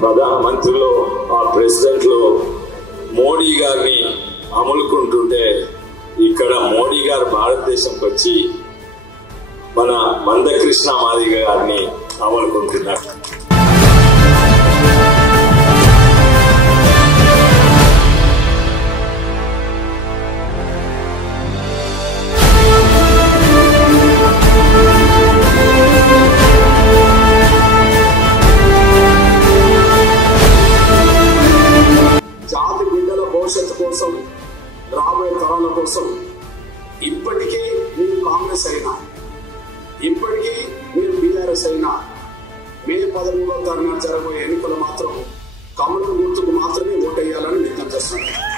ప్రధానమంత్రిలో ఆ ప్రెసిడెంట్లో మోడీ గారిని అమలుకుంటుంటే ఇక్కడ మోడీ గారు భారతదేశంకి వచ్చి మన మందకృష్ణ మాదిగ గారిని అమలుకుంటున్నారు. జాతి బిడ్డల భవిష్యత్తు కోసం, రాబోయే తరాల కోసం ఇప్పటికీ మీరు కాంగ్రెస్ అయినా, ఇప్పటికీ మీరు బీఆర్ఎస్ అయినా, మే 13వ తారీఖున జరగబోయే ఎన్నికలు మాత్రం కమలం గుర్తుకు మాత్రమే ఓటేయాలని విజ్ఞప్తి చేస్తున్నారు.